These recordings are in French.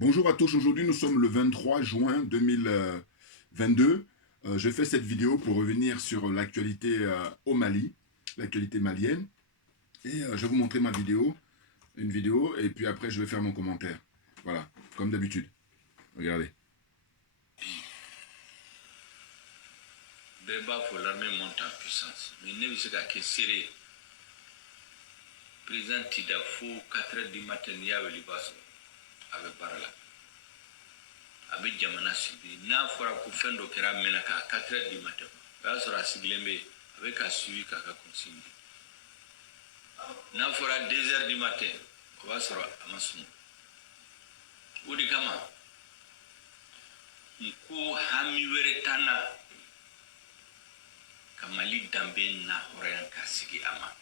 Bonjour à tous, aujourd'hui nous sommes le 23 juin 2022. Je fais cette vidéo pour revenir sur l'actualité au Mali, l'actualité malienne. Et je vais vous montrer une vidéo, et puis après je vais faire mon commentaire. Voilà, comme d'habitude. Regardez. Beba pour l'armée monte en puissance. Mais ne veut pas que serré. Président Tida Fou, 4 h du matin, il y avait le basso avec Barala. Avec Jamana Sibi. N'a fora pour faire le kera menaka à 4 h du matin. Là, sera Siglembe avec un suivi kaka consigne. N'a fora 2 h du matin. On va se ramasser. Ou de Kama. Nku Hami Veretana. Kamali Dambe na Horayan Kasigi Ama.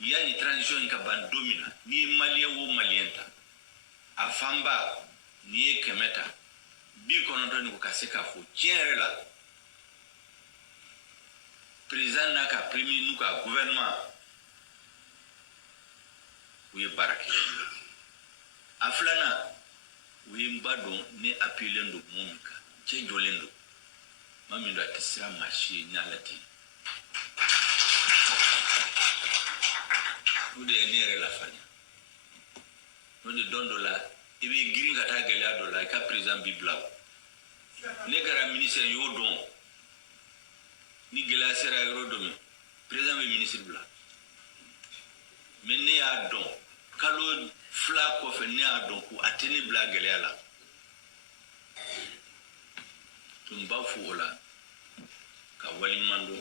Il y a une transition qui est dominante. Ni malien ou malienta. A famba, ni kemeta. Bi konoto ni kukaseka fo. Tienre la. Président n'a qu'à premier nous qu'à gouvernement. Ouye baraki. Aflana. Ouye mbadon ne apelendo momika. Che jolendo. Mami ndo atisira machi nyalati. Nous de nere la fanya. Nous de don dola. Ebe green kata gele dola ka président bibla. Ne gara ministre yo don. Ni gela sera yo don. Président be ministre bla. Mais ne a don. Kalo fla ko fe ne a don ku atene bla gele ala. Tumba fuola. Ka wali mando.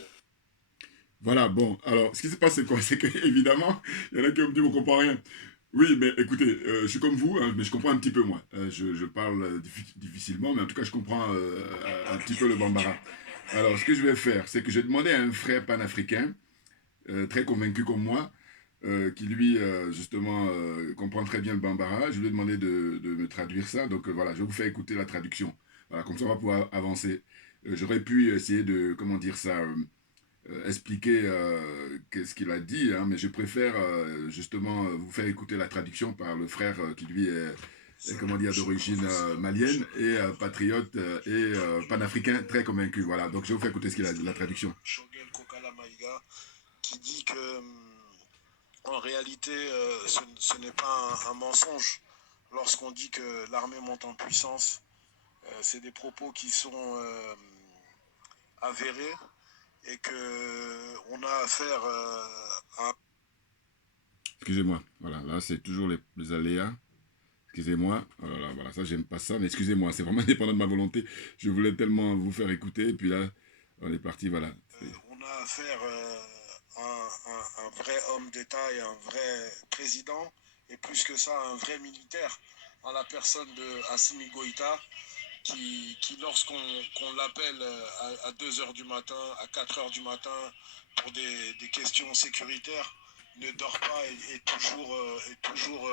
Voilà, bon, alors, ce qui se passe, c'est quoi? C'est que, évidemment, il y en a qui me disent, on comprend rien. Oui, mais écoutez, je suis comme vous, hein, mais je comprends un petit peu, moi. Je parle difficilement, mais en tout cas, je comprends un petit peu le bambara. Alors, ce que je vais faire, c'est que j'ai demandé à un frère panafricain, très convaincu comme moi, qui lui, justement, comprend très bien le bambara. Je lui ai demandé de me traduire ça. Donc, voilà, je vais vous faire écouter la traduction. Voilà, comme ça, on va pouvoir avancer. J'aurais pu essayer de, comment dire ça, expliquer ce qu'il a dit, hein, mais je préfère justement vous faire écouter la traduction par le frère qui lui est comment dire, d'origine malienne et patriote et panafricain très convaincu. Voilà, donc je vais vous faire écouter ce qu'il a dit, la traduction. Shogel Kokala Maïga, qui dit que en réalité ce n'est pas un mensonge lorsqu'on dit que l'armée monte en puissance. C'est des propos qui sont avérés et qu'on a affaire à... Excusez-moi, voilà, là c'est toujours les aléas. Excusez-moi, voilà, voilà, ça j'aime pas ça, mais excusez-moi, c'est vraiment indépendant de ma volonté. Je voulais tellement vous faire écouter, et puis là, on est parti, voilà. On a affaire à un vrai homme d'État et un vrai président, et plus que ça, un vrai militaire, en la personne de Assimi Goïta, qui lorsqu'on l'appelle à 2 h du matin, à 4 h du matin, pour des questions sécuritaires, ne dort pas et est toujours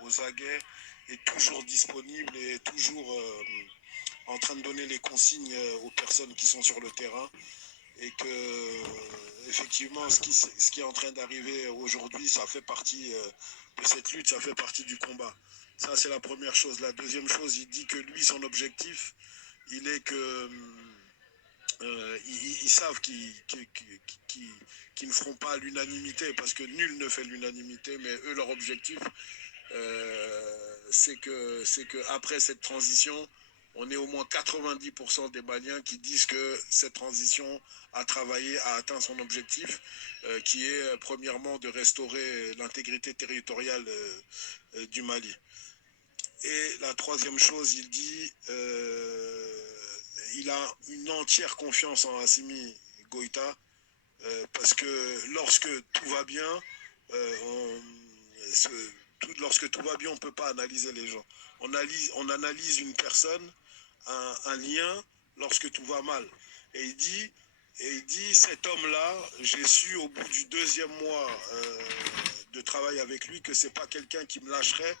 aux aguets, est toujours disponible et est toujours en train de donner les consignes aux personnes qui sont sur le terrain. Et que effectivement ce qui est en train d'arriver aujourd'hui, ça fait partie de cette lutte, ça fait partie du combat. Ça, c'est la première chose. La deuxième chose, il dit que lui, son objectif, il est que ils savent qu'ils ne feront pas l'unanimité, parce que nul ne fait l'unanimité, mais eux, leur objectif, c'est que après cette transition, on est au moins 90% des Maliens qui disent que cette transition a travaillé, a atteint son objectif, qui est premièrement de restaurer l'intégrité territoriale du Mali. Et la troisième chose, il dit, il a une entière confiance en Assimi Goïta, parce que lorsque tout va bien, lorsque tout va bien, on ne peut pas analyser les gens. On analyse une personne, un lien, lorsque tout va mal. Et il dit, cet homme-là, j'ai su au bout du 2e mois de travail avec lui que c'est pas quelqu'un qui me lâcherait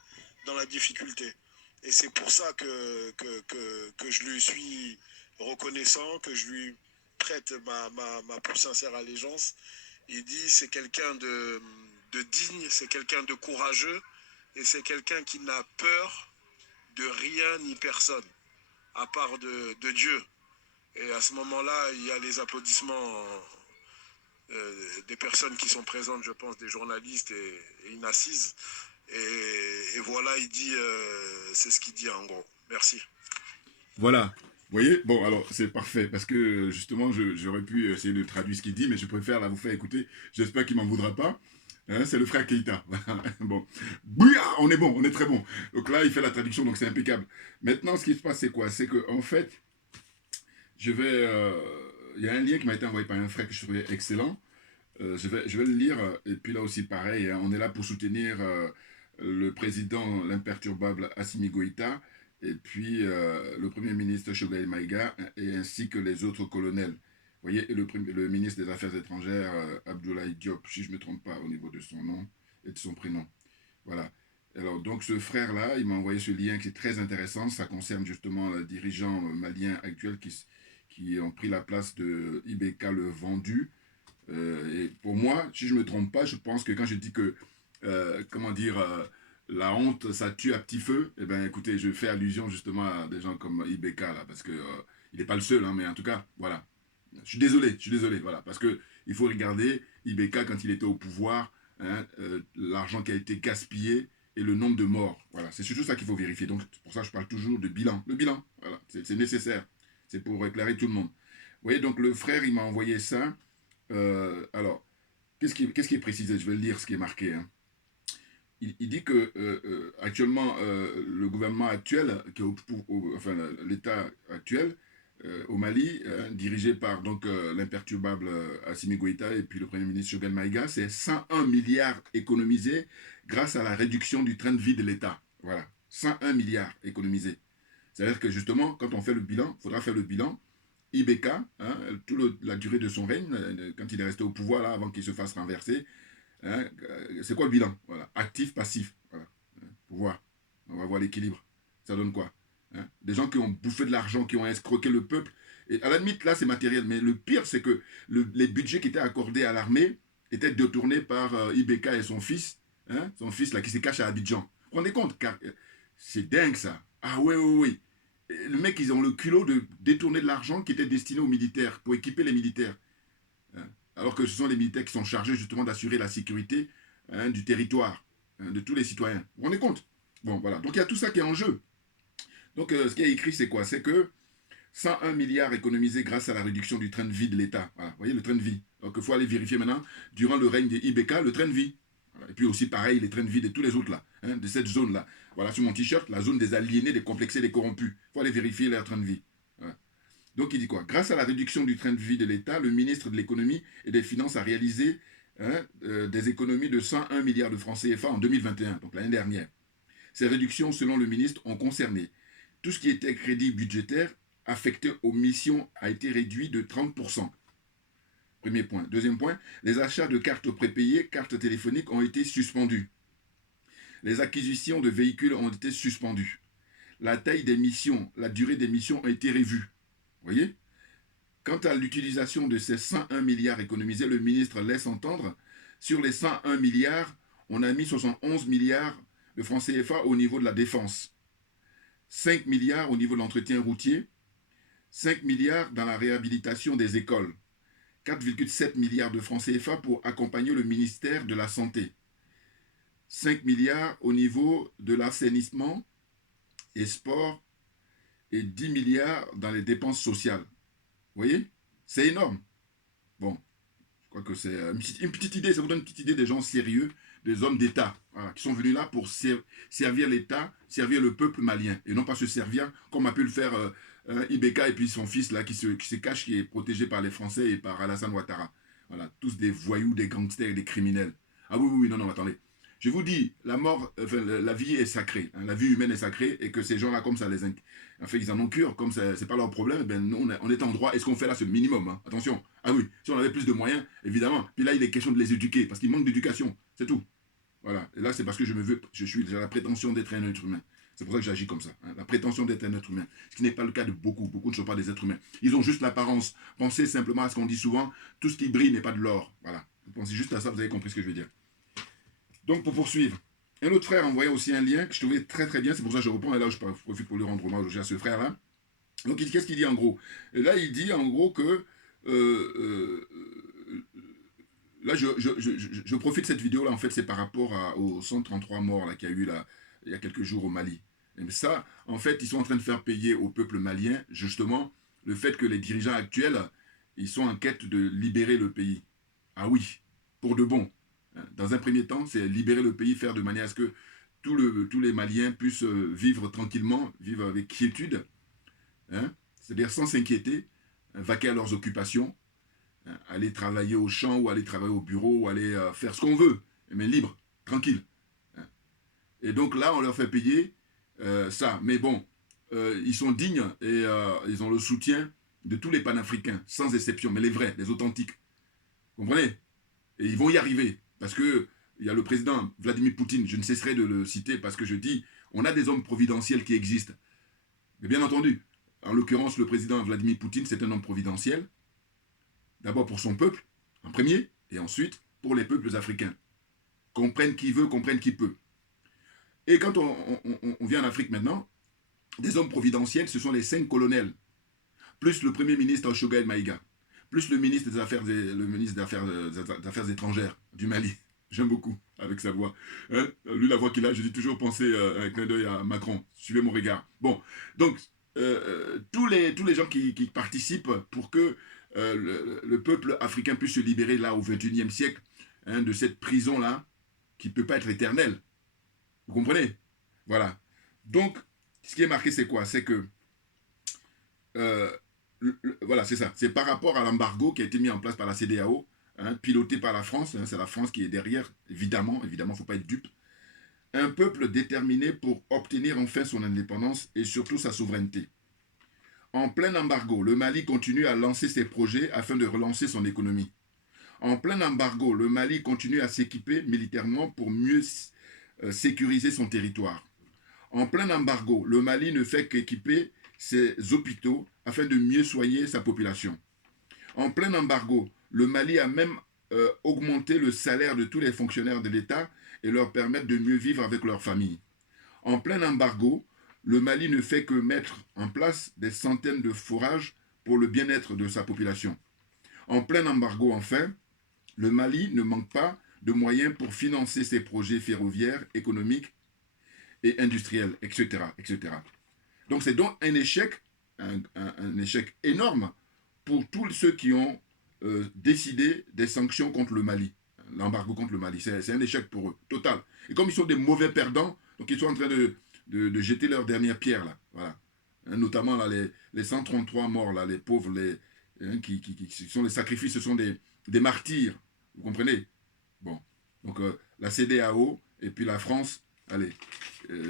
dans la difficulté. Et c'est pour ça que je lui suis reconnaissant, que je lui prête ma plus sincère allégeance. Il dit c'est quelqu'un de digne, c'est quelqu'un de courageux, et c'est quelqu'un qui n'a peur de rien ni personne, à part de Dieu. Et à ce moment-là, il y a les applaudissements des personnes qui sont présentes, je pense, des journalistes et une assise. Et voilà, il dit, c'est ce qu'il dit en gros. Merci. Voilà. Vous voyez? Bon, alors, c'est parfait, parce que, justement, j'aurais pu essayer de traduire ce qu'il dit, mais je préfère là vous faire écouter. J'espère qu'il m'en voudra pas. Hein, c'est le frère Keïta. Bon. Bouya, on est bon, on est très bon. Donc là, il fait la traduction, donc c'est impeccable. Maintenant, ce qui se passe, c'est quoi? C'est que, en fait, je vais... il y a un lien qui m'a été envoyé par un frère que je trouvais excellent. Je vais le lire, et puis là aussi, pareil, hein, on est là pour soutenir le président, l'imperturbable Assimi Goïta, et puis le premier ministre Choguel Maïga, et ainsi que les autres colonels. Vous voyez, et le ministre des Affaires étrangères, Abdoulaye Diop, si je ne me trompe pas au niveau de son nom et de son prénom. Voilà. Alors, donc, ce frère-là, il m'a envoyé ce lien qui est très intéressant. Ça concerne justement les dirigeants maliens actuels qui ont pris la place de Ibeka le Vendu. Et pour moi, si je ne me trompe pas, je pense que quand je dis que, comment dire, la honte, ça tue à petit feu, eh bien, écoutez, je fais allusion justement à des gens comme Ibeka, là, parce que il n'est pas le seul, hein, mais en tout cas, voilà. Je suis désolé, voilà, parce que il faut regarder Ibeka quand il était au pouvoir, hein, l'argent qui a été gaspillé et le nombre de morts. Voilà, c'est surtout ça qu'il faut vérifier. Donc, pour ça, je parle toujours de bilan. Le bilan, voilà, c'est nécessaire. C'est pour éclairer tout le monde. Vous voyez, donc le frère, il m'a envoyé ça. Alors, qu'est-ce qui est précisé? Je vais lire ce qui est marqué. Hein. Il dit que actuellement, le gouvernement actuel, qui est enfin l'État actuel au Mali, dirigé par donc l'imperturbable Assimi Goïta et puis le Premier ministre Choguel Maïga, c'est 101 milliards économisés grâce à la réduction du train de vie de l'État. Voilà, 101 milliards économisés. C'est-à-dire que justement, quand on fait le bilan, il faudra faire le bilan. Ibeka, hein, toute la durée de son règne, quand il est resté au pouvoir, là, avant qu'il se fasse renverser, hein, c'est quoi le bilan? Voilà. Actif, passif. Voilà. Pouvoir. On va voir l'équilibre. Ça donne quoi? Hein? Des gens qui ont bouffé de l'argent, qui ont escroqué le peuple. Et à la limite, là, c'est matériel. Mais le pire, c'est que les budgets qui étaient accordés à l'armée étaient détournés par Ibeka et son fils. Hein, son fils, là, qui se cache à Abidjan. Vous vous rendez compte? Car c'est dingue, ça. Ah oui. Le mec, ils ont le culot de détourner de l'argent qui était destiné aux militaires, pour équiper les militaires. Hein, alors que ce sont les militaires qui sont chargés justement d'assurer la sécurité, hein, du territoire, hein, de tous les citoyens. Vous vous rendez compte? Bon, voilà. Donc il y a tout ça qui est en jeu. Donc ce qui est écrit, c'est quoi? C'est que 101 milliards économisés grâce à la réduction du train de vie de l'État. Voilà. Vous voyez, le train de vie. Donc il faut aller vérifier maintenant, durant le règne des Ibeka, le train de vie. Voilà. Et puis aussi, pareil, les trains de vie de tous les autres là, hein, de cette zone-là. Voilà, sur mon t-shirt, la zone des aliénés, des complexés, des corrompus. Il faut aller vérifier leur train de vie. Voilà. Donc il dit quoi? Grâce à la réduction du train de vie de l'État, le ministre de l'économie et des finances a réalisé des économies de 101 milliards de francs CFA en 2021, donc l'année dernière. Ces réductions, selon le ministre, ont concerné tout ce qui était crédit budgétaire affecté aux missions a été réduit de 30%. Premier point. Deuxième point, les achats de cartes prépayées, cartes téléphoniques ont été suspendus. Les acquisitions de véhicules ont été suspendues. La taille des missions, la durée des missions ont été revues. Vous voyez? Quant à l'utilisation de ces 101 milliards économisés, le ministre laisse entendre, sur les 101 milliards, on a mis 71 milliards de francs CFA au niveau de la défense, 5 milliards au niveau de l'entretien routier, 5 milliards dans la réhabilitation des écoles, 4,7 milliards de francs CFA pour accompagner le ministère de la Santé, 5 milliards au niveau de l'assainissement et sport et 10 milliards dans les dépenses sociales. Vous voyez? C'est énorme. Bon, je crois que c'est une petite idée, ça vous donne une petite idée des gens sérieux, des hommes d'État, voilà, qui sont venus là pour servir l'État, servir le peuple malien, et non pas se servir comme a pu le faire Ibeka et puis son fils là qui se cache, qui est protégé par les Français et par Alassane Ouattara. Voilà, tous des voyous, des gangsters et des criminels. Ah oui, non, attendez. Je vous dis, la mort, la vie est sacrée, hein, la vie humaine est sacrée, et que ces gens-là, comme ça, en fait, ils en ont cure, comme ça, c'est pas leur problème, ben nous, on est en droit, et ce qu'on fait là, c'est le minimum, hein, attention. Ah oui, si on avait plus de moyens, évidemment, puis là, il est question de les éduquer, parce qu'ils manquent d'éducation, c'est tout. Voilà, et là, c'est parce que j'ai la prétention d'être un être humain. C'est pour ça que j'agis comme ça, hein, la prétention d'être un être humain, ce qui n'est pas le cas de beaucoup ne sont pas des êtres humains. Ils ont juste l'apparence, pensez simplement à ce qu'on dit souvent, tout ce qui brille n'est pas de l'or, voilà. Vous pensez juste à ça, vous avez compris ce que je veux dire. Donc, pour poursuivre, Un autre frère a envoyé aussi un lien que je trouvais très très bien, c'est pour ça que je reprends, et là je profite pour lui rendre hommage à ce frère-là. Donc qu'est-ce qu'il dit en gros? Et là il dit en gros que euh, là je profite de cette vidéo là, en fait c'est par rapport aux 133 morts là qu'il y a eu là il y a quelques jours au Mali. Et ça, en fait, ils sont en train de faire payer au peuple malien justement le fait que les dirigeants actuels, ils sont en quête de libérer le pays. Ah oui, pour de bon. Dans un premier temps, c'est libérer le pays, faire de manière à ce que tous les Maliens puissent vivre tranquillement, vivre avec quiétude, hein, c'est-à-dire sans s'inquiéter, vaquer à leurs occupations, hein, aller travailler au champ ou aller travailler au bureau ou aller faire ce qu'on veut, mais libre, tranquille. Hein. Et donc là, on leur fait payer ça. Mais bon, ils sont dignes et ils ont le soutien de tous les panafricains, sans exception, mais les vrais, les authentiques. Vous comprenez? Et ils vont y arriver. Parce que il y a le président Vladimir Poutine, je ne cesserai de le citer parce que je dis, on a des hommes providentiels qui existent. Mais bien entendu, en l'occurrence, le président Vladimir Poutine, c'est un homme providentiel. D'abord pour son peuple, en premier, et ensuite pour les peuples africains. Comprenne qui veut, comprenne qui peut. Et quand on vient en Afrique maintenant, des hommes providentiels, ce sont les 5 colonels, plus le premier ministre Shogaï Maïga, plus le ministre des Affaires étrangères du Mali. J'aime beaucoup avec sa voix. Hein, lui, la voix qu'il a, je dis toujours penser un clin d'œil à Macron. Suivez mon regard. Bon, donc, tous les gens qui participent pour que le peuple africain puisse se libérer là au XXIe siècle, hein, de cette prison-là qui ne peut pas être éternelle. Vous comprenez? Voilà. Donc, ce qui est marqué, c'est quoi? C'est que euh, voilà, c'est ça. C'est par rapport à l'embargo qui a été mis en place par la CEDEAO, hein, piloté par la France. Hein, c'est la France qui est derrière, évidemment. Évidemment, il ne faut pas être dupe. Un peuple déterminé pour obtenir enfin son indépendance et surtout sa souveraineté. En plein embargo, le Mali continue à lancer ses projets afin de relancer son économie. En plein embargo, le Mali continue à s'équiper militairement pour mieux sécuriser son territoire. En plein embargo, le Mali ne fait qu'équiper ses hôpitaux afin de mieux soigner sa population. En plein embargo, le Mali a même augmenté le salaire de tous les fonctionnaires de l'État et leur permettre de mieux vivre avec leurs familles. En plein embargo, le Mali ne fait que mettre en place des centaines de forages pour le bien-être de sa population. En plein embargo, enfin, le Mali ne manque pas de moyens pour financer ses projets ferroviaires, économiques et industriels, etc. etc. Donc c'est donc un échec, un échec énorme pour tous ceux qui ont décidé des sanctions contre le Mali, l'embargo contre le Mali. C'est un échec pour eux, total. Et comme ils sont des mauvais perdants, donc ils sont en train de jeter leur dernière pierre, là. Voilà. Hein, notamment là, les 133 morts, là, les pauvres, qui sont les sacrifices, ce sont des martyrs. Vous comprenez? Bon. Donc la CEDEAO et puis la France, allez,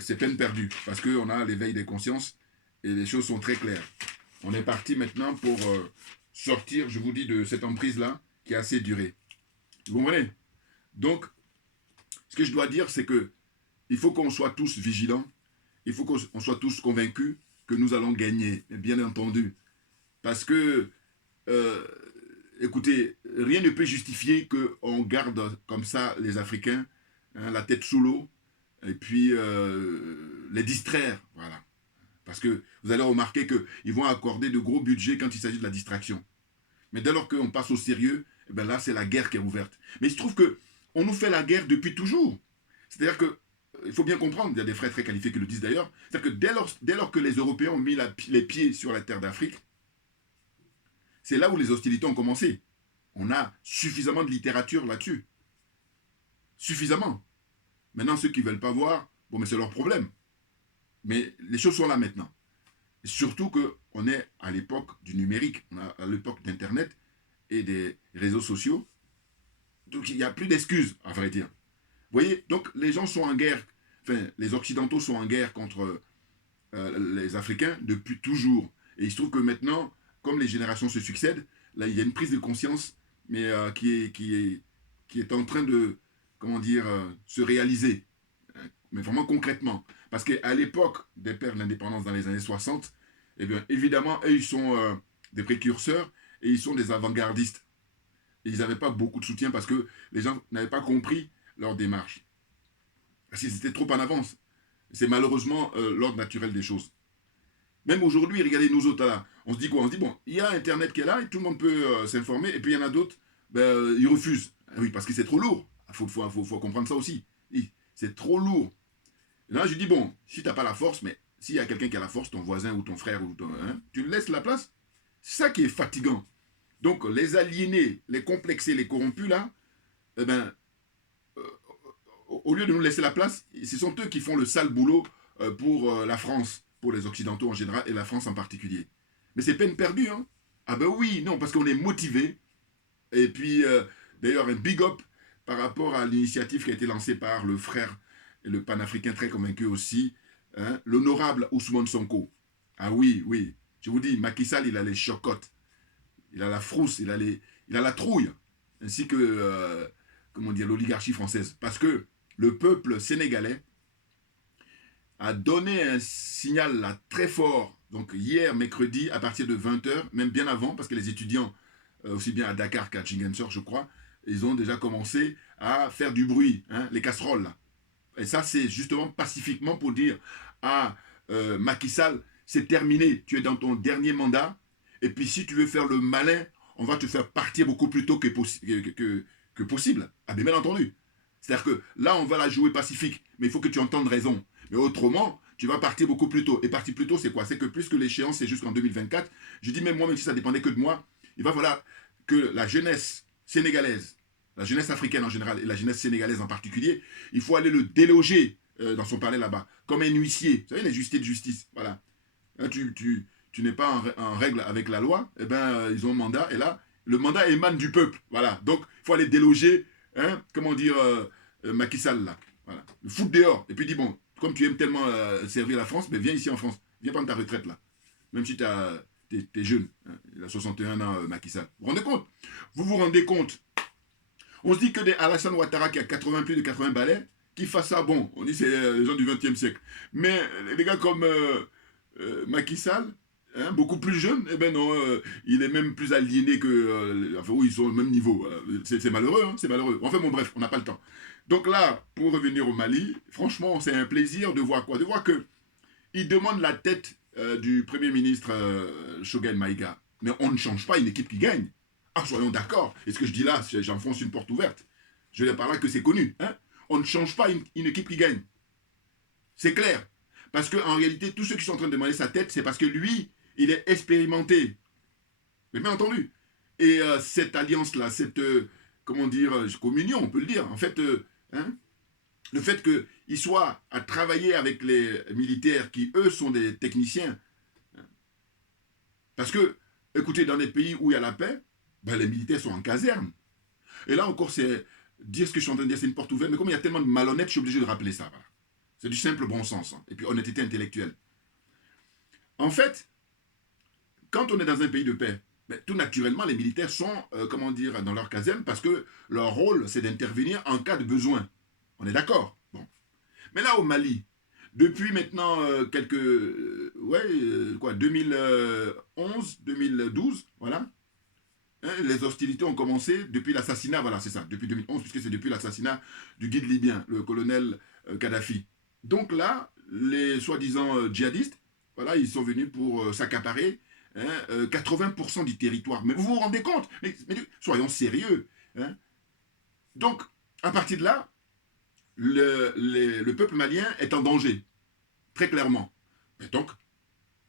c'est peine perdue. Parce qu'on a l'éveil des consciences et les choses sont très claires. On est parti maintenant pour sortir, je vous dis, de cette emprise-là qui a assez duré. Vous comprenez? Donc, ce que je dois dire, c'est que il faut qu'on soit tous vigilants, il faut qu'on soit tous convaincus que nous allons gagner, bien entendu. Parce que, écoutez, rien ne peut justifier qu'on garde comme ça les Africains, hein, la tête sous l'eau, et puis les distraire, voilà. Parce que vous allez remarquer qu'ils vont accorder de gros budgets quand il s'agit de la distraction. Mais dès lors qu'on passe au sérieux, eh ben là, c'est la guerre qui est ouverte. Mais il se trouve qu'on nous fait la guerre depuis toujours. C'est-à-dire que, il faut bien comprendre, il y a des frères très qualifiés qui le disent d'ailleurs, c'est-à-dire que dès lors que les Européens ont mis les pieds sur la terre d'Afrique, c'est là où les hostilités ont commencé. On a suffisamment de littérature là-dessus. Suffisamment. Maintenant, ceux qui ne veulent pas voir, bon, mais c'est leur problème. Mais les choses sont là maintenant. Et surtout qu'on est à l'époque du numérique, on est à l'époque d'Internet et des réseaux sociaux. Donc il n'y a plus d'excuses, à vrai dire. Vous voyez, donc les gens sont en guerre, enfin, les Occidentaux sont en guerre contre les Africains depuis toujours. Et il se trouve que maintenant, comme les générations se succèdent, là, il y a une prise de conscience, mais qui est en train de, comment dire, se réaliser. Mais vraiment concrètement. Parce qu'à l'époque des pères de l'indépendance dans les années 60, eh bien, évidemment, eux, ils sont des précurseurs et ils sont des avant-gardistes. Et ils n'avaient pas beaucoup de soutien parce que les gens n'avaient pas compris leur démarche. Parce qu'ils étaient trop en avance. C'est malheureusement l'ordre naturel des choses. Même aujourd'hui, regardez nous autres là. On se dit quoi? On se dit, bon, il y a Internet qui est là et tout le monde peut s'informer. Et puis il y en a d'autres, ben, ils refusent. Ah oui, parce que c'est trop lourd. Il faut comprendre ça aussi. Oui, c'est trop lourd. Et là, je dis, bon, si tu n'as pas la force, mais s'il y a quelqu'un qui a la force, ton voisin ou ton frère, ou ton, hein, tu lui laisses la place. C'est ça qui est fatigant. Donc, les aliénés, les complexés, les corrompus là, eh ben, au lieu de nous laisser la place, ce sont eux qui font le sale boulot pour la France, pour les Occidentaux en général et la France en particulier. Mais c'est peine perdue, hein. Ah ben oui, non, parce qu'on est motivé. Et puis, d'ailleurs, un big up par rapport à l'initiative qui a été lancée par le frère et le panafricain très convaincu aussi, hein, l'honorable Ousmane Sonko. Ah oui, oui. Je vous dis, Macky Sall, il a les chocottes, il a la frousse, il a la trouille, ainsi que, comment dire, l'oligarchie française. Parce que le peuple sénégalais a donné un signal là très fort, donc hier, mercredi, à partir de 20h, même bien avant, parce que les étudiants, aussi bien à Dakar qu'à Ziguinchor, je crois, ils ont déjà commencé à faire du bruit, hein, les casseroles là. Et ça, c'est justement pacifiquement pour dire à Macky Sall, c'est terminé, tu es dans ton dernier mandat, et puis si tu veux faire le malin, on va te faire partir beaucoup plus tôt que possible. Ah bien entendu. C'est-à-dire que là, on va la jouer pacifique, mais il faut que tu entendes raison. Mais autrement, tu vas partir beaucoup plus tôt. Et partir plus tôt, c'est quoi? C'est que plus que l'échéance, c'est jusqu'en 2024. Je dis même moi, même si ça dépendait que de moi, il va falloir que la jeunesse sénégalaise, la jeunesse africaine en général et la jeunesse sénégalaise en particulier, il faut aller le déloger dans son palais là-bas, comme un huissier. Vous savez, les huissiers de justice, voilà. Hein, tu n'es pas en règle avec la loi, eh ben, ils ont un mandat, et là, le mandat émane du peuple, voilà. Donc, il faut aller déloger, hein, comment dire, Macky Sall, là. Voilà. Le foutre dehors, et puis dis, bon, comme tu aimes tellement servir la France, mais viens ici en France, viens prendre ta retraite, là. Même si t'es jeune, hein. Il a 61 ans, Macky Sall. Vous vous rendez compte? On se dit que des Alassane Ouattara qui a plus de 80 balais, qui fassent ça, bon, on dit c'est les gens du XXe siècle. Mais les gars comme Macky Sall, hein, beaucoup plus jeune, eh ben non, il est même plus aliéné que... enfin, oui, ils sont au même niveau. C'est malheureux, hein, c'est malheureux. Enfin, bon, bref, on n'a pas le temps. Donc là, pour revenir au Mali, franchement, c'est un plaisir de voir quoi? De voir que il demande la tête du Premier ministre Choguel Maïga. Mais on ne change pas une équipe qui gagne. Ah, soyons d'accord. Et ce que je dis là, j'enfonce une porte ouverte. Je vais par là que c'est connu. Hein? On ne change pas une équipe qui gagne. C'est clair. Parce qu'en réalité, tous ceux qui sont en train de demander sa tête, c'est parce que lui, il est expérimenté. Mais bien entendu. Et cette alliance-là, cette, comment dire, communion, on peut le dire. En fait, hein, le fait qu'il soit à travailler avec les militaires qui, eux, sont des techniciens. Parce que, écoutez, dans des pays où il y a la paix, ben, les militaires sont en caserne. Et là encore, c'est dire ce que je suis en train de dire, c'est une porte ouverte, mais comme il y a tellement de malhonnêtes, je suis obligé de rappeler ça. Voilà. C'est du simple bon sens. Hein. Et puis honnêteté intellectuelle. En fait, quand on est dans un pays de paix, ben, tout naturellement, les militaires sont, comment dire, dans leur caserne, parce que leur rôle, c'est d'intervenir en cas de besoin. On est d'accord? Bon. Mais là, au Mali, depuis maintenant ouais, 2011, 2012, voilà, hein, les hostilités ont commencé depuis l'assassinat, voilà, c'est ça, depuis 2011, puisque c'est depuis l'assassinat du guide libyen, le colonel Kadhafi. Donc là, les soi-disant djihadistes, voilà, ils sont venus pour s'accaparer hein, 80% du territoire. Mais vous vous rendez compte? Mais soyons sérieux. Hein. Donc, à partir de là, le peuple malien est en danger, très clairement. Et donc,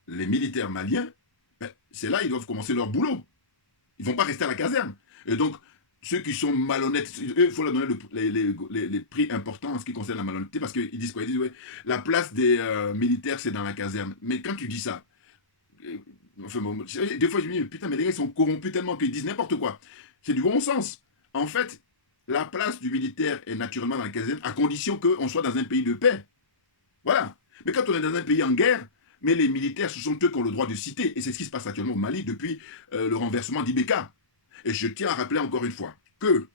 les militaires maliens, ben, c'est là ils doivent commencer leur boulot. Ils ne vont pas rester à la caserne. Et donc, ceux qui sont malhonnêtes, il faut leur donner les prix importants en ce qui concerne la malhonnêteté, parce qu'ils disent quoi? Ils disent, ouais, la place des militaires, c'est dans la caserne. Mais quand tu dis ça, enfin, bon, des fois, je me dis, putain, mais les gars, ils sont corrompus tellement qu'ils disent n'importe quoi. C'est du bon sens. En fait, la place du militaire est naturellement dans la caserne, à condition qu'on soit dans un pays de paix. Voilà. Mais quand on est dans un pays en guerre, mais les militaires, ce sont eux qui ont le droit de citer. Et c'est ce qui se passe actuellement au Mali depuis le renversement d'Ibeka. Et je tiens à rappeler encore une fois que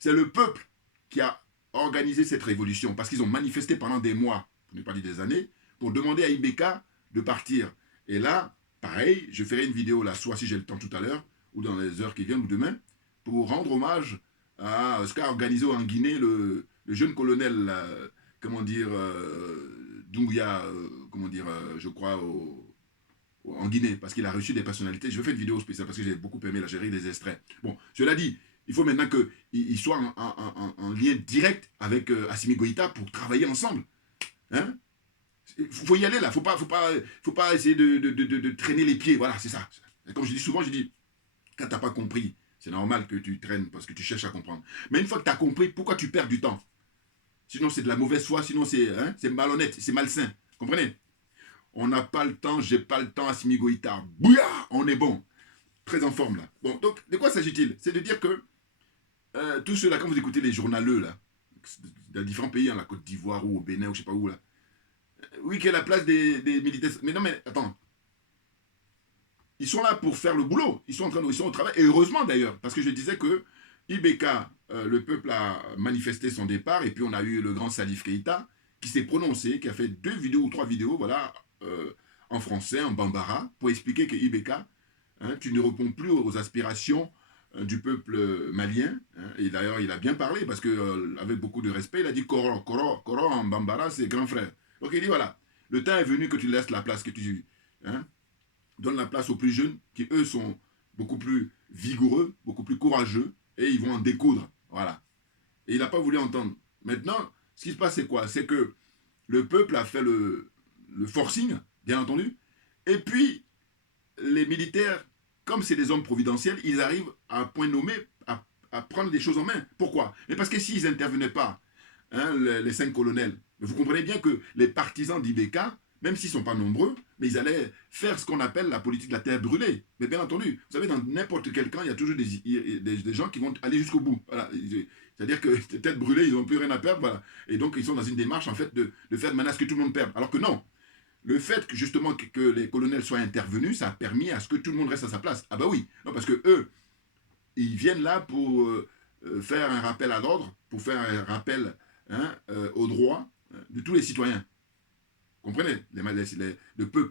c'est le peuple qui a organisé cette révolution, parce qu'ils ont manifesté pendant des mois, pour ne pas dire des années, pour demander à Ibeka de partir. Et là, pareil, je ferai une vidéo là, soit si j'ai le temps tout à l'heure, ou dans les heures qui viennent, ou demain, pour rendre hommage à ce qu'a organisé en Guinée le jeune colonel comment dire, Doumbouya, comment dire, je crois, en Guinée, parce qu'il a reçu des personnalités. Je vais faire une vidéo spéciale parce que j'ai beaucoup aimé la gérer des extraits. Bon, cela dit, il faut maintenant qu'il soit en lien direct avec Assimi Goïta pour travailler ensemble. Hein? Il faut y aller là, faut pas essayer de traîner les pieds, voilà, c'est ça. Comme je dis souvent, je dis, quand tu n'as pas compris, c'est normal que tu traînes parce que tu cherches à comprendre. Mais une fois que tu as compris, pourquoi tu perds du temps? Sinon, c'est de la mauvaise foi, sinon c'est malhonnête, c'est malsain. Comprenez? On n'a pas le temps, j'ai pas le temps, Assimi Goïta. Bouya, on est bon. Très en forme là. Bon, donc, de quoi s'agit-il? C'est de dire que tous ceux-là, quand vous écoutez les journaleux là, dans différents pays, hein, la Côte d'Ivoire ou au Bénin ou je sais pas où là, oui, qu'il y a la place des militaires. Mais non, mais attends. Ils sont là pour faire le boulot. Ils sont au travail. Et heureusement d'ailleurs, parce que je disais que IBK, le peuple a manifesté son départ, et puis on a eu le grand Salif Keïta qui s'est prononcé, qui a fait 2 vidéos ou 3 vidéos, voilà, en français, en bambara, pour expliquer que IBK, hein, tu ne réponds plus aux aspirations du peuple malien. Hein, et d'ailleurs, il a bien parlé, parce que avec beaucoup de respect, il a dit Koro, Koro, Koro en bambara, c'est grand frère. Donc il dit voilà, le temps est venu que tu laisses la place, que tu donnes la place aux plus jeunes, qui eux sont beaucoup plus vigoureux, beaucoup plus courageux, et ils vont en découdre. Voilà. Et il n'a pas voulu entendre. Maintenant, ce qui se passe, c'est quoi? C'est que le peuple a fait le forcing, bien entendu, et puis les militaires, comme c'est des hommes providentiels, ils arrivent à point nommé à prendre des choses en main. Pourquoi? Mais parce que s'ils n'intervenaient pas, hein, les 5 colonels, vous comprenez bien que les partisans d'IBK, même s'ils ne sont pas nombreux, mais ils allaient faire ce qu'on appelle la politique de la terre brûlée. Mais bien entendu, vous savez, dans n'importe quel camp, il y a toujours des gens qui vont aller jusqu'au bout. Voilà. C'est-à-dire que tête brûlée, ils n'ont plus rien à perdre. Voilà. Et donc, ils sont dans une démarche, en fait, de faire de menace que tout le monde perde. Alors que non. Le fait que, justement, que les colonels soient intervenus, ça a permis à ce que tout le monde reste à sa place. Ah bah oui. Non, parce que eux, ils viennent là pour faire un rappel à l'ordre, pour faire un rappel aux droits de tous les citoyens. Comprenez?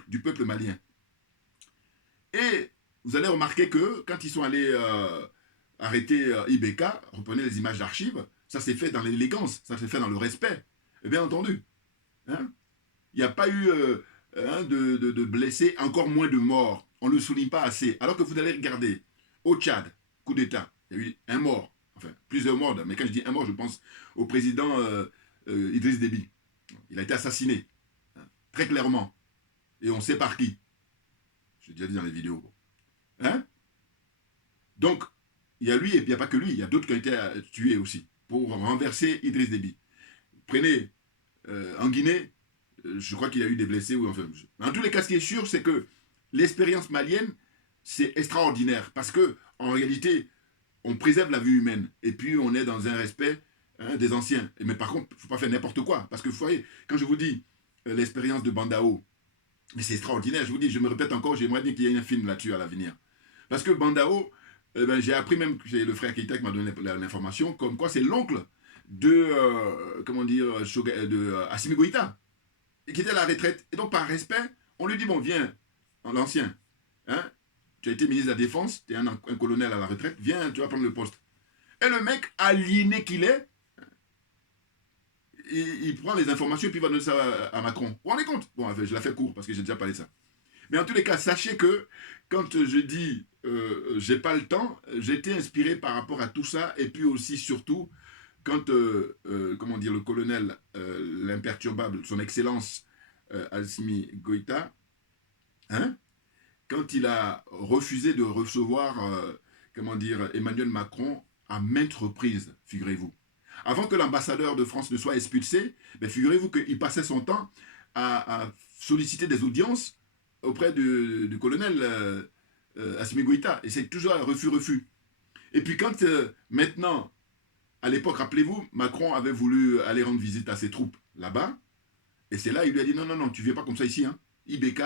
Du peuple malien. Et vous allez remarquer que quand ils sont allés arrêter IBK, reprenez les images d'archives, ça s'est fait dans l'élégance, ça s'est fait dans le respect. Et bien entendu. Hein? Il n'y a pas eu de blessés, encore moins de morts. On ne le souligne pas assez. Alors que vous allez regarder, au Tchad, coup d'État, il y a eu un mort, enfin plusieurs morts, mais quand je dis un mort, je pense au président Idriss Déby. Il a été assassiné, hein, très clairement. Et on sait par qui. J'ai déjà dit dans les vidéos. Hein? Donc, il y a lui, et puis il n'y a pas que lui, il y a d'autres qui ont été tués aussi, pour renverser Idriss Déby. Prenez en Guinée, je crois qu'il y a eu des blessés. Ou enfin, en tous les cas, ce qui est sûr, c'est que l'expérience malienne, c'est extraordinaire. Parce que, en réalité, on préserve la vie humaine. Et puis, on est dans un respect des anciens. Mais par contre, il ne faut pas faire n'importe quoi. Parce que, vous voyez, quand je vous dis l'expérience de Bandao, mais c'est extraordinaire. Je vous dis, je me répète encore, j'aimerais bien qu'il y ait un film là-dessus à l'avenir. Parce que Bandao, j'ai appris même que c'est le frère Keïta qui m'a donné l'information, comme quoi c'est l'oncle de, comment dire, de Assimi Goïta, et qui était à la retraite. Et donc, par respect, on lui dit, bon, viens, l'ancien, hein, tu as été ministre de la Défense, tu es un colonel à la retraite, viens, tu vas prendre le poste. Et le mec, aliéné qu'il est, il prend les informations et puis il va donner ça à Macron. Vous vous rendez compte? Bon, enfin, je la fais court parce que j'ai déjà parlé de ça. Mais en tous les cas, sachez que quand je dis j'ai pas le temps, j'ai été inspiré par rapport à tout ça, et puis aussi, surtout, quand, comment dire, le colonel, l'imperturbable, son excellence, Assimi Goïta, hein, quand il a refusé de recevoir, comment dire, Emmanuel Macron à maintes reprises, figurez-vous. Avant que l'ambassadeur de France ne soit expulsé, ben figurez-vous qu'il passait son temps à solliciter des audiences auprès du colonel Assimi Goïta. Et c'est toujours un refus. Et puis quand, maintenant, à l'époque, rappelez-vous, Macron avait voulu aller rendre visite à ses troupes là-bas, et c'est là il lui a dit non, tu ne viens pas comme ça ici. Hein. IBK,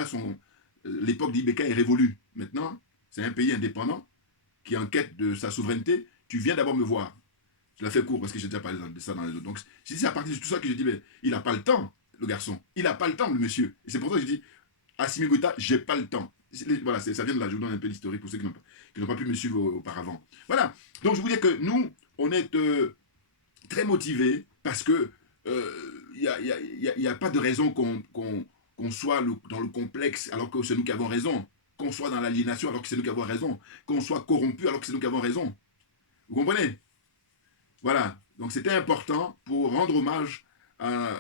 l'époque d'IBK est révolue. Maintenant, c'est un pays indépendant qui est en quête de sa souveraineté. Tu viens d'abord me voir. Je la fais court parce que j'ai déjà parlé de ça dans les autres. Donc, c'est à partir de tout ça que j'ai dit, mais il n'a pas le temps, le garçon. Il n'a pas le temps, le monsieur. Et c'est pour ça que j'ai dit, Assimi Goïta, j'ai pas le temps. Voilà, ça vient de là. Je vous donne un peu d'historique pour ceux qui n'ont pas pu me suivre auparavant. Voilà. Donc, je vous dis que nous, on est très motivés parce que y a pas de raison qu'on soit dans le complexe alors que c'est nous qui avons raison. Qu'on soit dans l'aliénation alors que c'est nous qui avons raison. Qu'on soit corrompu alors que c'est nous qui avons raison. Vous comprenez? Voilà. Donc c'était important pour rendre hommage à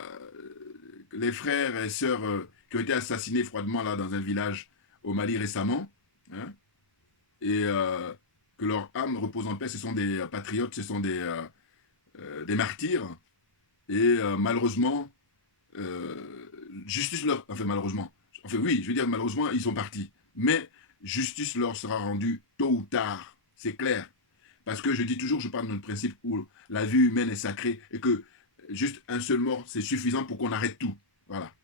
les frères et sœurs qui ont été assassinés froidement là dans un village au Mali récemment. Hein, et que leur âme repose en paix. Ce sont des patriotes, ce sont des martyrs. Et malheureusement, justice leur... Enfin malheureusement, enfin oui, je veux dire malheureusement, ils sont partis. Mais justice leur sera rendue tôt ou tard. C'est clair. Parce que je dis toujours, je parle d'un principe où la vie humaine est sacrée et que juste un seul mort, c'est suffisant pour qu'on arrête tout. Voilà.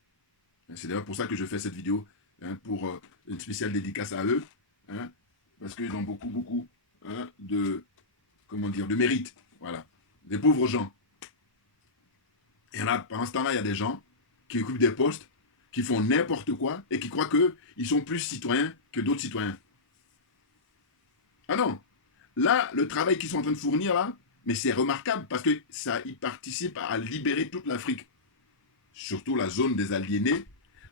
C'est d'ailleurs pour ça que je fais cette vidéo, hein, pour une spéciale dédicace à eux, hein, parce qu'ils ont beaucoup hein, comment dire, de mérite. Voilà. Des pauvres gens. Et pendant ce temps-là, il y a des gens qui occupent des postes, qui font n'importe quoi et qui croient qu'ils sont plus citoyens que d'autres citoyens. Ah non. Là, le travail qu'ils sont en train de fournir, là, mais c'est remarquable parce que ça y participe à libérer toute l'Afrique. Surtout la zone des aliénés,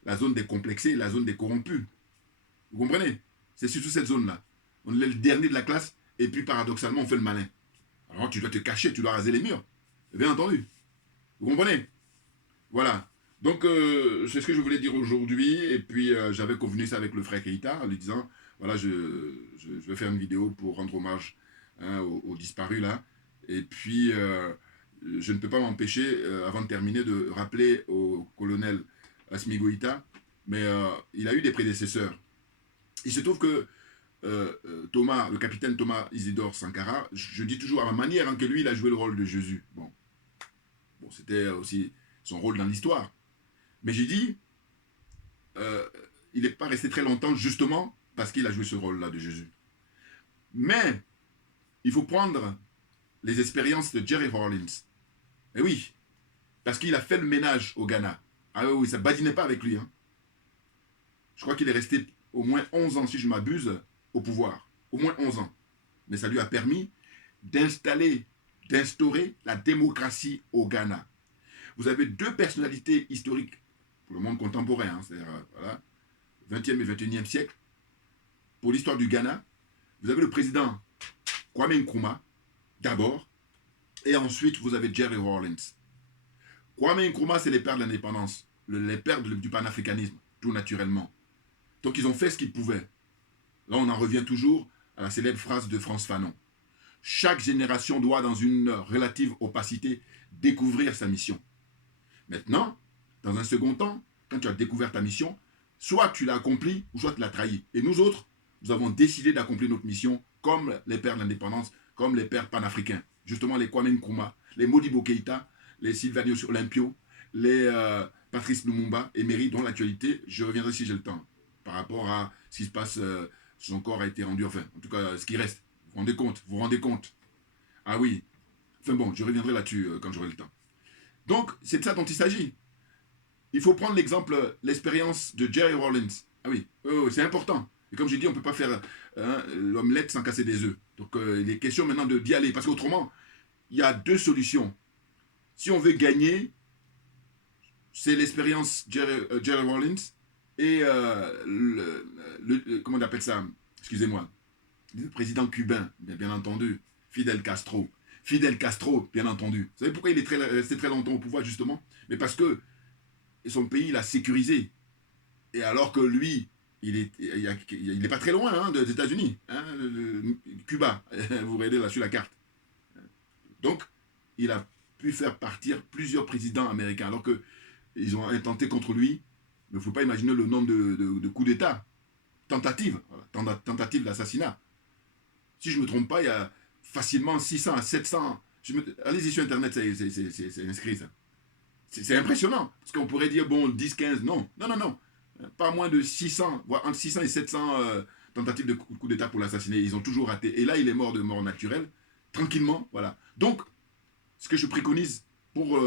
la zone des complexés, la zone des corrompus. Vous comprenez? C'est surtout cette zone-là. On est le dernier de la classe et puis paradoxalement, on fait le malin. Alors tu dois te cacher, tu dois raser les murs. Bien entendu. Vous comprenez? Voilà. Donc, c'est ce que je voulais dire aujourd'hui. Et puis, j'avais convenu ça avec le frère Keïta en lui disant, voilà, je vais faire une vidéo pour rendre hommage, hein, aux disparus là. Et puis, je ne peux pas m'empêcher, avant de terminer, de rappeler au colonel Assimi Goïta, mais il a eu des prédécesseurs. Il se trouve que le capitaine Thomas Isidore Sankara, je dis toujours à ma manière, hein, que lui, il a joué le rôle de Jésus. Bon, c'était aussi son rôle dans l'histoire. Mais j'ai dit, il n'est pas resté très longtemps justement parce qu'il a joué ce rôle-là de Jésus. Mais il faut prendre les expériences de Jerry Rawlings. Et oui, parce qu'il a fait le ménage au Ghana. Ah oui, ça ne badinait pas avec lui. Hein. Je crois qu'il est resté au moins 11 ans, si je m'abuse, au pouvoir. Au moins 11 ans. Mais ça lui a permis d'instaurer la démocratie au Ghana. Vous avez deux personnalités historiques pour le monde contemporain, hein, c'est-à-dire voilà, 20e et 21e siècle. Pour l'histoire du Ghana, vous avez le président Kwame Nkrumah, d'abord, et ensuite vous avez Jerry Rawlings. Kwame Nkrumah, c'est les pères de l'indépendance, les pères du panafricanisme, tout naturellement. Donc ils ont fait ce qu'ils pouvaient. Là, on en revient toujours à la célèbre phrase de Frantz Fanon. Chaque génération doit, dans une relative opacité, découvrir sa mission. Maintenant, dans un second temps, quand tu as découvert ta mission, soit tu l'as accomplie, ou soit tu l'as trahi. Et nous autres, nous avons décidé d'accomplir notre mission comme les pères de l'indépendance, comme les pères panafricains. Justement, les Kwame Nkrumah, les Modibo Keïta, les Sylvanus Olympio, les Patrice Lumumba et Méry, dont l'actualité, je reviendrai si j'ai le temps, par rapport à ce qui se passe, son corps a été rendu, enfin, en tout cas, ce qui reste. Vous vous rendez compte? Ah oui. Enfin bon, je reviendrai là-dessus quand j'aurai le temps. Donc, c'est de ça dont il s'agit. Il faut prendre l'exemple, l'expérience de Jerry Rawlings. Ah oui, c'est important. Et comme j'ai dit, on ne peut pas faire l'omelette sans casser des œufs. Donc, il est question maintenant d'y aller. Parce qu'autrement, il y a deux solutions. Si on veut gagner, c'est l'expérience Jerry Rawlings et comment on appelle ça? Excusez-moi. Le président cubain, bien entendu. Fidel Castro. Fidel Castro, bien entendu. Vous savez pourquoi il est resté très longtemps au pouvoir, justement? Mais parce que son pays l'a sécurisé. Et alors que lui, il n'est pas très loin, hein, des États-Unis. Hein, Cuba, vous regardez là sur la carte. Donc, il a pu faire partir plusieurs présidents américains, alors qu'ils ont intenté contre lui. Mais il ne faut pas imaginer le nombre de coups d'État. Tentative d'assassinat. Si je ne me trompe pas, il y a facilement 600 à 700. Allez-y sur Internet, c'est inscrit ça. C'est impressionnant. Parce qu'on pourrait dire, bon, 10, 15, non. Non. Pas moins de 600, voire entre 600 et 700 tentatives de coup d'État pour l'assassiner. Ils ont toujours raté. Et là, il est mort de mort naturelle, tranquillement. Voilà. Donc, ce que je préconise pour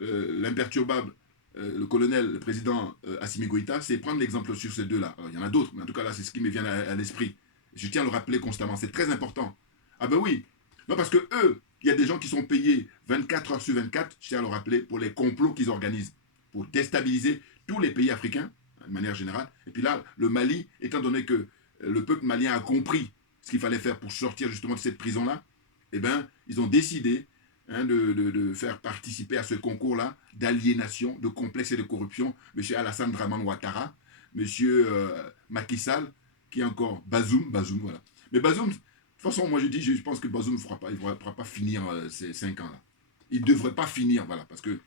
l'imperturbable, le colonel, le président Assimi Goïta, c'est prendre l'exemple sur ces deux-là. Il y en a d'autres, mais en tout cas, là, c'est ce qui me vient à l'esprit. Je tiens à le rappeler constamment. C'est très important. Ah ben oui. Non, parce que eux, Il y a des gens qui sont payés 24 heures sur 24, je tiens à le rappeler, pour les complots qu'ils organisent, pour déstabiliser tous les pays africains, de manière générale. Et puis là, le Mali, étant donné que le peuple malien a compris ce qu'il fallait faire pour sortir justement de cette prison-là, eh bien, ils ont décidé de faire participer à ce concours-là d'aliénation, de complexe et de corruption, M. Alassane Draman Ouattara, M. Macky Sall, qui est encore Bazoum, voilà. Mais Bazoum, de toute façon, moi je pense que Bazoum ne pourra pas finir ces 5 ans-là. Il ne devrait pas finir, voilà, parce qu'il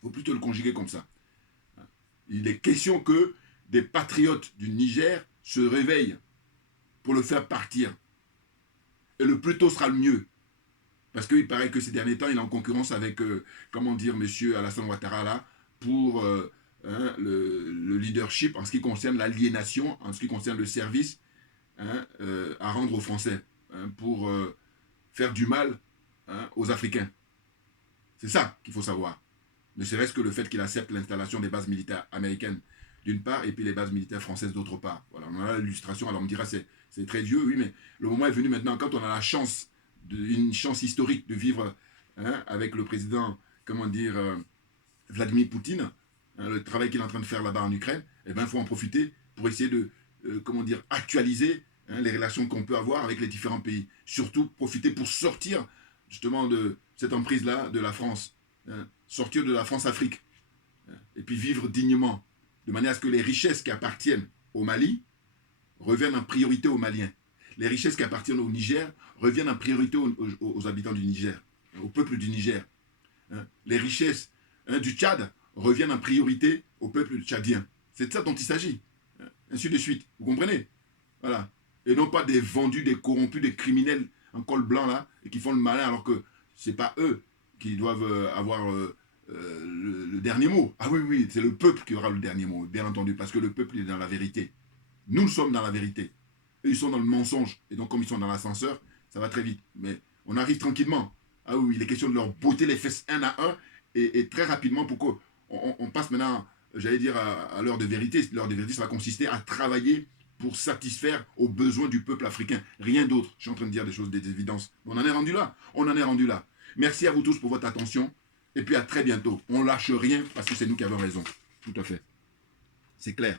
faut plutôt le conjuguer comme ça. Il est question que des patriotes du Niger se réveillent pour le faire partir. Et le plus tôt sera le mieux. Parce qu'il paraît que ces derniers temps, il est en concurrence avec, comment dire, M. Alassane Ouattara, là, pour le leadership en ce qui concerne l'aliénation, en ce qui concerne le service à rendre aux Français, pour faire du mal aux Africains. C'est ça qu'il faut savoir. Ne serait-ce que le fait qu'il accepte l'installation des bases militaires américaines d'une part, et puis les bases militaires françaises d'autre part. Voilà, on a l'illustration, alors on me dira c'est très vieux, oui, mais le moment est venu maintenant, quand on a la chance, une chance historique de vivre avec le président, comment dire, Vladimir Poutine, le travail qu'il est en train de faire là-bas en Ukraine, eh bien, il faut en profiter pour essayer de, comment dire, actualiser les relations qu'on peut avoir avec les différents pays. Surtout, profiter pour sortir, justement, de cette emprise-là de la France. Sortir de la France-Afrique. Et puis vivre dignement. De manière à ce que les richesses qui appartiennent au Mali reviennent en priorité aux Maliens. Les richesses qui appartiennent au Niger reviennent en priorité aux habitants du Niger, au peuple du Niger. Les richesses du Tchad reviennent en priorité au peuple tchadien. C'est de ça dont il s'agit. Ainsi de suite. Vous comprenez? Voilà. Et non pas des vendus, des corrompus, des criminels en col blanc là, et qui font le malin alors que c'est pas eux qui doivent avoir le dernier mot. Ah oui, oui, c'est le peuple qui aura le dernier mot, bien entendu, parce que le peuple est dans la vérité. Nous sommes dans la vérité. Eux, ils sont dans le mensonge. Et donc, comme ils sont dans l'ascenseur, ça va très vite. Mais on arrive tranquillement. Ah oui, il est question de leur botter les fesses un à un, et très rapidement pour qu'on passe maintenant, j'allais dire, à l'heure de vérité. L'heure de vérité, ça va consister à travailler pour satisfaire aux besoins du peuple africain. Rien d'autre. Je suis en train de dire des choses, des évidences. On en est rendu là. On en est rendu là. Merci à vous tous pour votre attention. Et puis à très bientôt. On lâche rien parce que c'est nous qui avons raison. Tout à fait. C'est clair.